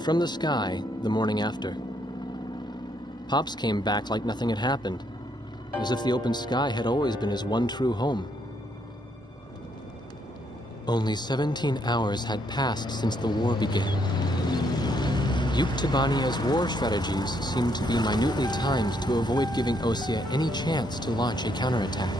from the sky the morning after. Pops came back like nothing had happened, as if the open sky had always been his one true home. Only 17 hours had passed since the war began. Yuktobana's war strategies seemed to be minutely timed to avoid giving Osea any chance to launch a counterattack.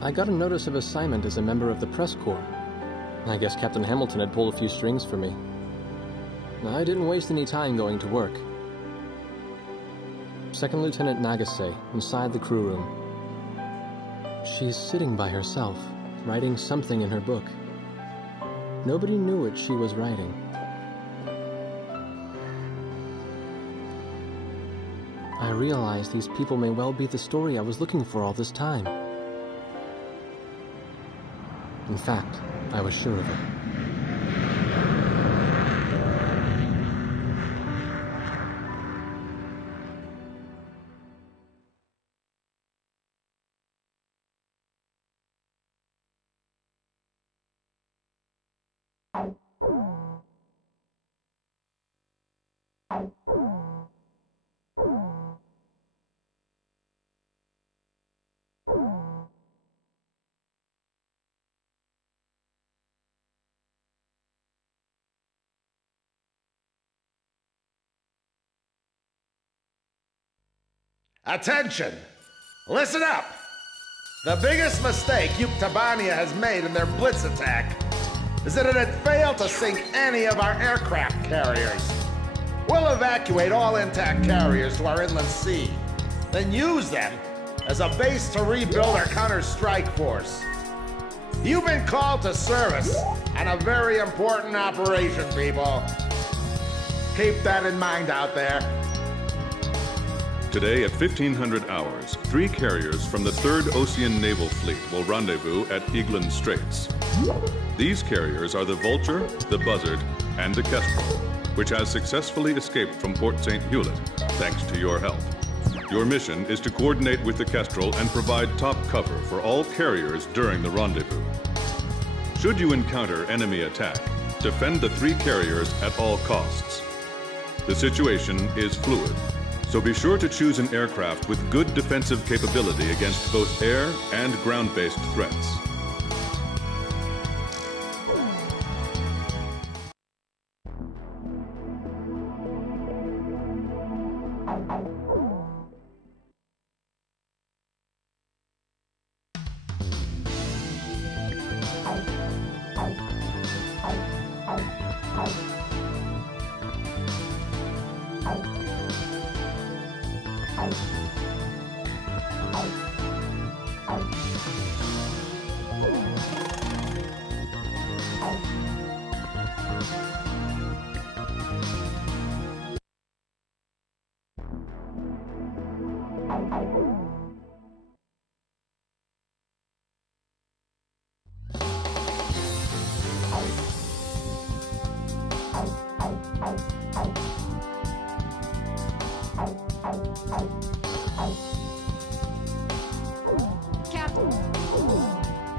I got a notice of assignment as a member of the press corps. I guess Captain Hamilton had pulled a few strings for me. I didn't waste any time going to work. Second Lieutenant Nagase, inside the crew room. She's sitting by herself, writing something in her book. Nobody knew what she was writing. I realized these people may well be the story I was looking for all this time. In fact, I was sure of it. Attention! Listen up! The biggest mistake Yuktobana has made in their blitz attack is that it had failed to sink any of our aircraft carriers. We'll evacuate all intact carriers to our inland sea, then use them as a base to rebuild our counter-strike force. You've been called to service on a very important operation, people. Keep that in mind out there. Today at 1500 hours, 3 carriers from the 3rd Ocean Naval Fleet will rendezvous at Eglin Straits. These carriers are the Vulture, the Buzzard, and the Kestrel, which has successfully escaped from Port St. Hewlett, thanks to your help. Your mission is to coordinate with the Kestrel and provide top cover for all carriers during the rendezvous. Should you encounter enemy attack, defend the 3 carriers at all costs. The situation is fluid, so be sure to choose an aircraft with good defensive capability against both air and ground-based threats.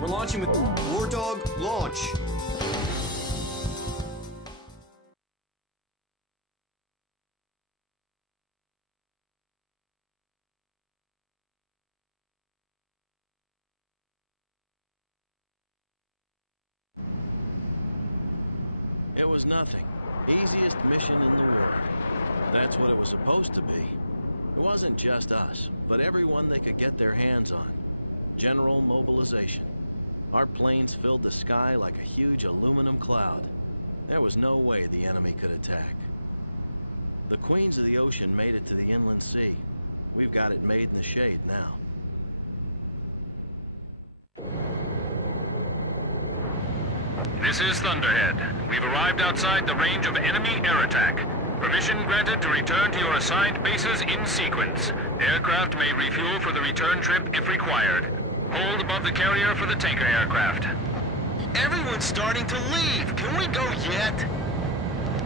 We're launching with War Dog launch. It was nothing. Easiest mission in the world. That's what it was supposed to be. It wasn't just us, but everyone they could get their hands on. General mobilization. Our planes filled the sky like a huge aluminum cloud. There was no way the enemy could attack. The Queens of the Ocean made it to the inland sea. We've got it made in the shade now. This is Thunderhead. We've arrived outside the range of enemy air attack. Permission granted to return to your assigned bases in sequence. Aircraft may refuel for the return trip if required. Hold above the carrier for the tanker aircraft. Everyone's starting to leave. Can we go yet?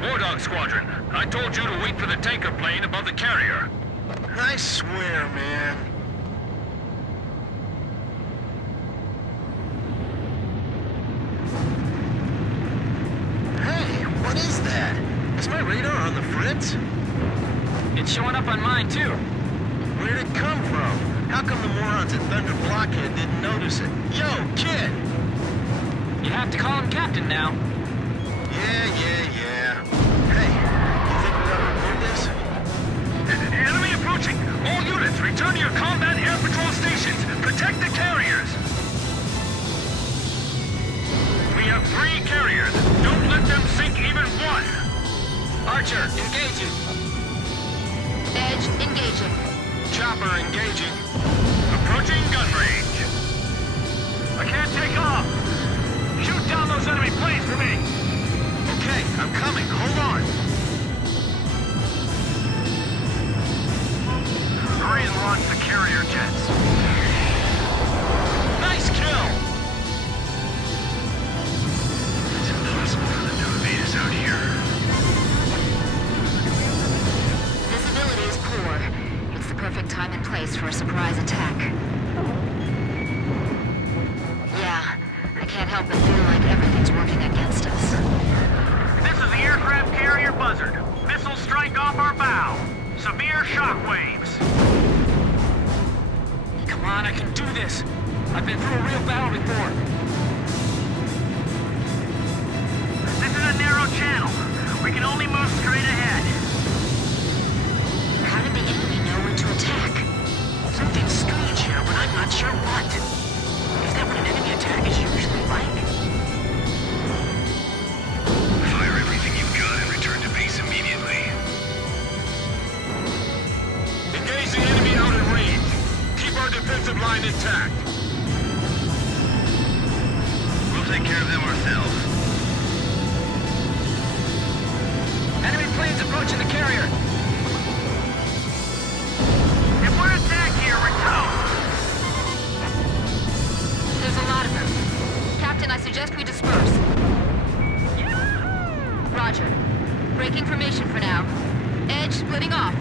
War Dog Squadron, I told you to wait for the tanker plane above the carrier. I swear, man. heads. It's showing up on mine, too. Where'd it come from? How come the morons at Thunder Blockhead didn't notice it? Yo, kid! You have to call him Captain now. Yeah. Hey, you think we ought to report this? Enemy approaching! All units, return to your combat air patrol stations! Protect the carriers! We have 3 carriers. Don't let them sink even one! Archer, engaging. Edge, engaging. Chopper engaging. Approaching gun range. I can't take off! Shoot down those enemy planes for me! Okay, I'm coming. Hold on. Hurry and launch the carrier jets. Nice kill! It's impossible for them to evade us out here. Visibility is poor. It's the perfect time and place for a surprise attack. Yeah, I can't help but feel like everything's working against us. This is the aircraft carrier Buzzard. Missiles strike off our bow. Severe shock waves. Come on, I can do this. I've been through a real battle before. This is a narrow channel. We can only move straight ahead. How did the enemy know when to attack? Something's strange here, but I'm not sure what. Is that what an enemy attack is usually like? Fire everything you've got and return to base immediately. Engage the enemy out at range. Keep our defensive line intact. We'll take care of them ourselves. Enemy planes approaching the carrier. If we're attacked here, we're toast. There's a lot of them. Captain, I suggest we disperse. Roger. Breaking formation for now. Edge splitting off.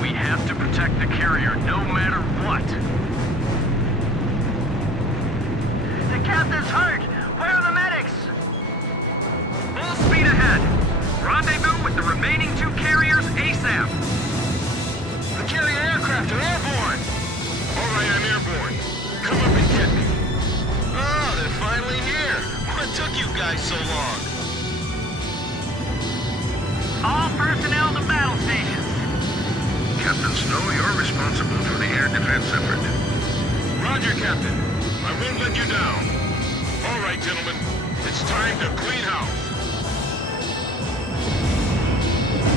We have to protect the carrier no matter what. The captain's hurt! Where are the medics? Full speed ahead. Rendezvous with the remaining 2 carriers ASAP. The carrier aircraft are airborne! All right, I'm airborne. Come up and get me. Oh, they're finally here. What took you guys so long? All personnel to battle stations. Captain Snow, you're responsible for the air defense effort. Roger, Captain. I won't let you down. All right, gentlemen. It's time to clean house.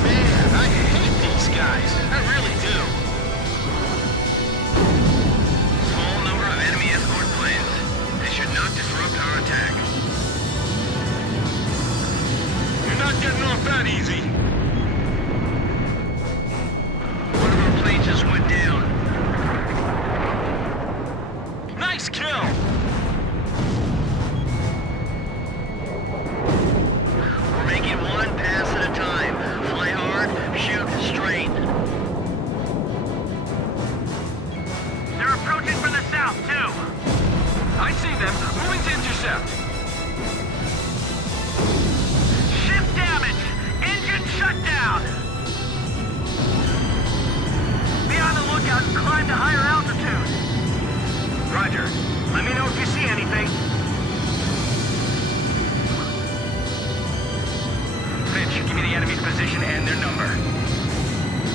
Man, I hate these guys. I really do. Small number of enemy escort planes. They should not disrupt our attack. You're not getting off that easy. One of our planes just went down. Nice kill! We're making one pass at a time. Fly hard, shoot straight. They're approaching from the south, too. I see them. Moving to intercept. Ship damage! Engine shut down! Be on the lookout and climb to higher altitude. Roger. Let me know if you see anything. Finch, give me the enemy's position and their number.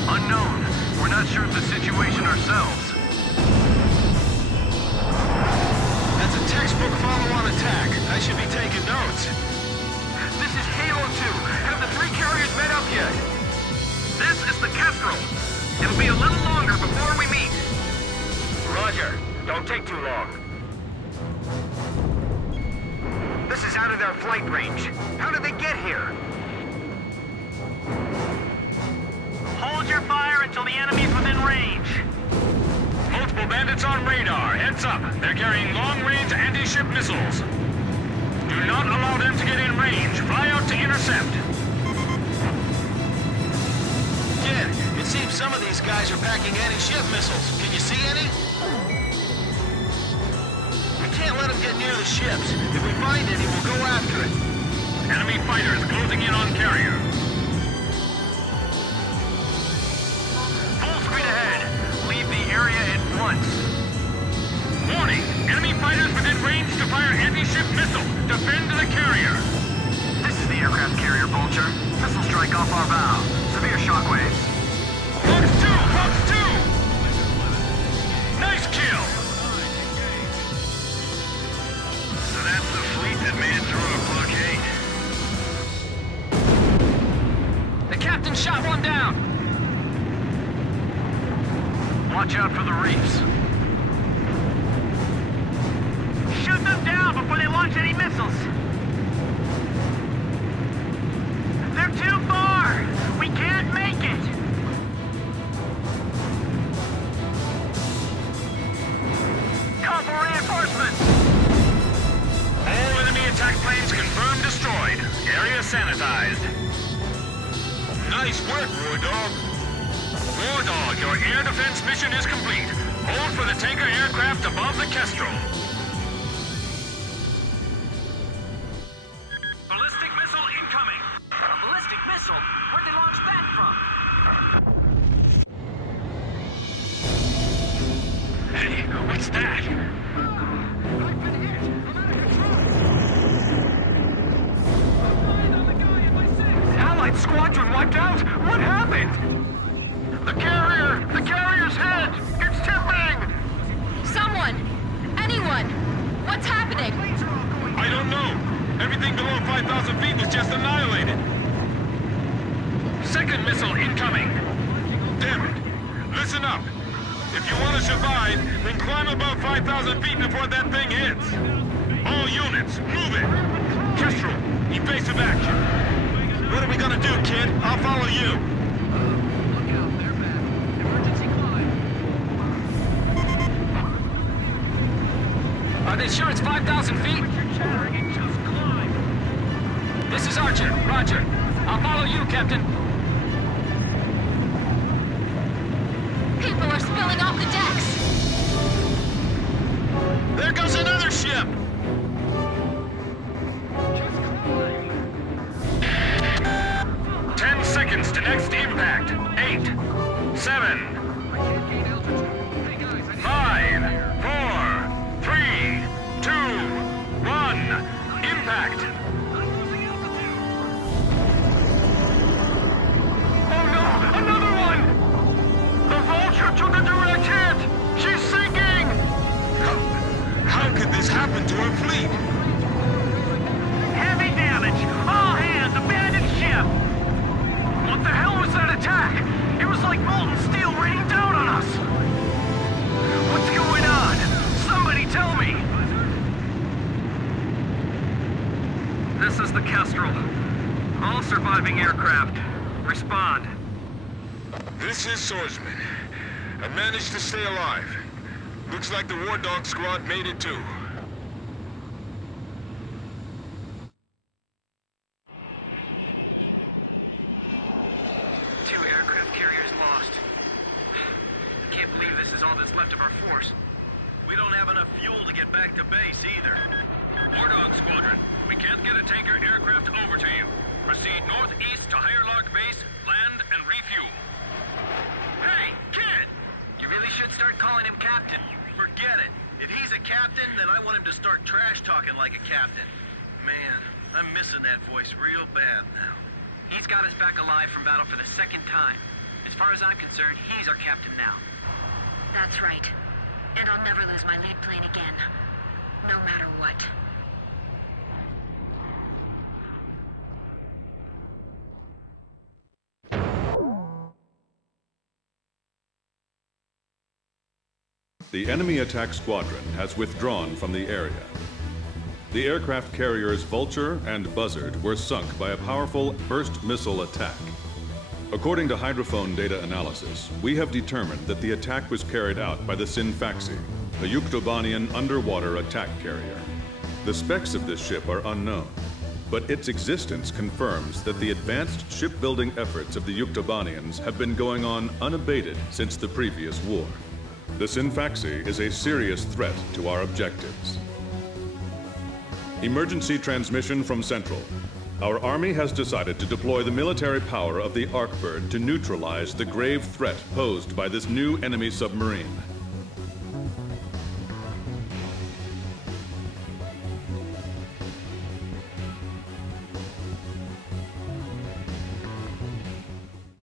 Unknown. We're not sure of the situation ourselves. That's a textbook follow-on attack. I should be taking notes. This is Halo 2. Have the 3 carriers met up yet? This is the Kestrel. It'll be a little longer before we meet. Roger. Don't take too long. This is out of their flight range. How did they get here? Hold your fire until the enemy's within range. Multiple bandits on radar. Heads up. They're carrying long-range anti-ship missiles. Do not allow them to get in range. Fly out to intercept. Kid, it seems some of these guys are packing anti-ship missiles. Can you see any? We can't let them get near the ships. If we find any, we'll go after it. Enemy fighters closing in on carrier. Full speed ahead. Leave the area at once. Warning! Enemy fighters within range to fire anti-ship missile. Defend the carrier. This is the aircraft carrier, Vulture. Missile strike off our bow. Severe shockwaves. Fox 2! Fox 2! Nice kill! So that's the fleet that made it through our blockade. The captain shot one down. Watch out for the reefs. Shoot them down before they launch any missiles. They're too far! We can't make it! Call for reinforcements! All enemy attack planes confirmed destroyed. Area sanitized. Nice work, War Dog. War Dog, your air defense mission is complete. Hold for the tanker aircraft above the Kestrel. Ballistic missile incoming! A ballistic missile? Where'd they launch that from? Hey, what's that? I've been hit! I'm out of control! Allied squadron wiped out? What happened? The carrier! The carrier's hit! It's tipping! Someone! Anyone! What's happening? I don't know. Everything below 5,000 feet was just annihilated. Second missile incoming. Damn it. Listen up. If you want to survive, then climb above 5,000 feet before that thing hits. All units, move it. Kestrel, evasive action. What are we gonna do, kid? I'll follow you. Look out, they're bad. Emergency climb. Are they sure it's 5,000 feet? Just climb. This is Archer. Roger. I'll follow you, Captain. People are spilling off the decks! There goes another ship! Just climb. 10 seconds to next impact. 8, 7, 5, 4, 3, 2, 1. Impact! Oh no! Another one! The Vulture took a direct hit! She's sinking! How could this happen to her fleet? Heavy damage! All hands, abandon ship! What the hell was that attack? It was like molten steel raining down on us! What's going on? Somebody tell me! This is the Kestrel. All surviving aircraft. Respond. This is Swordsman. I managed to stay alive. Looks like the War Dog squad made it too. Two aircraft carriers lost. I can't believe this is all that's left of our force. We don't have enough fuel to get back to base either. War Dog Squadron, we can't get a tanker aircraft over to you. Proceed northeast to Higher Lock Base, land and refuel. Hey, kid! You really should start calling him Captain. Forget it. If he's a captain, then I want him to start trash-talking like a captain. Man, I'm missing that voice real bad now. He's got us back alive from battle for the second time. As far as I'm concerned, he's our captain now. That's right. And I'll never lose my lead plane again. No matter what. The enemy attack squadron has withdrawn from the area. The aircraft carriers Vulture and Buzzard were sunk by a powerful burst missile attack. According to hydrophone data analysis, we have determined that the attack was carried out by the Sinfaxi, a Yuktobanian underwater attack carrier. The specs of this ship are unknown, but its existence confirms that the advanced shipbuilding efforts of the Yuktobanians have been going on unabated since the previous war. The Sinfaxi is a serious threat to our objectives. Emergency transmission from Central. Our army has decided to deploy the military power of the Arkbird to neutralize the grave threat posed by this new enemy submarine.